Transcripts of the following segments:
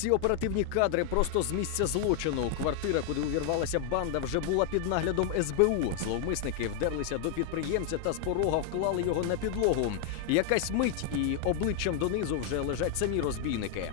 Ці оперативні кадри просто з місця злочину. Квартира, куди увірвалася банда, вже була під наглядом СБУ. Зловмисники вдерлися до підприємця та з порога вклали його на підлогу. Якась мить і обличчям донизу вже лежать самі розбійники.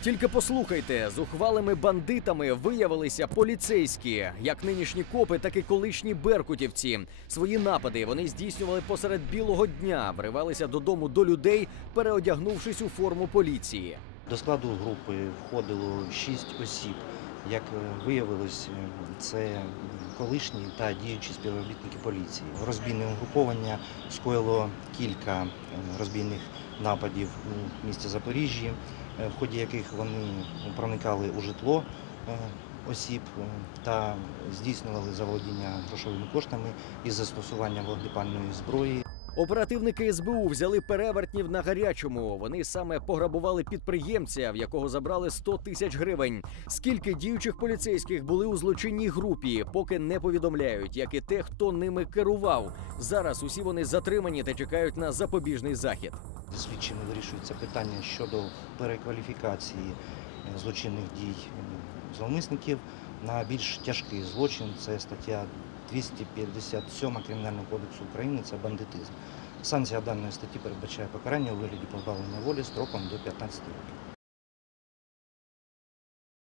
Тільки послухайте, зухвалими бандитами виявилися поліцейські, як нинішні копи, так і колишні беркутівці. Свої напади вони здійснювали посеред білого дня, вривалися додому до людей, переодягнувшись у форму поліції. До складу групи входило шість осіб. Як е, виявилось, е, це колишні та діючі співробітники поліції. Розбійне угруповання скоїло кілька е, розбійних нападів у місті Запоріжжі, е, в ході яких вони проникали у житло е, осіб е, та здійснювали заволодіння грошовими коштами із застосуванням вогнепальної зброї. Оперативники СБУ взяли перевертнів на гарячому. Вони саме пограбували підприємця, в якого забрали 100 тисяч гривень. Скільки діючих поліцейських були у злочинній групі, поки не повідомляють, як і те, хто ними керував. Зараз усі вони затримані та чекають на запобіжний захід. Слідчими вирішується питання щодо перекваліфікації е, злочинних дій е, зловмисників на більш тяжкий злочин. Це стаття 257 Кримінального кодексу України, це бандитизм. Санкція даної статті передбачає покарання у вигляді позбавлення волі строком до 15 років.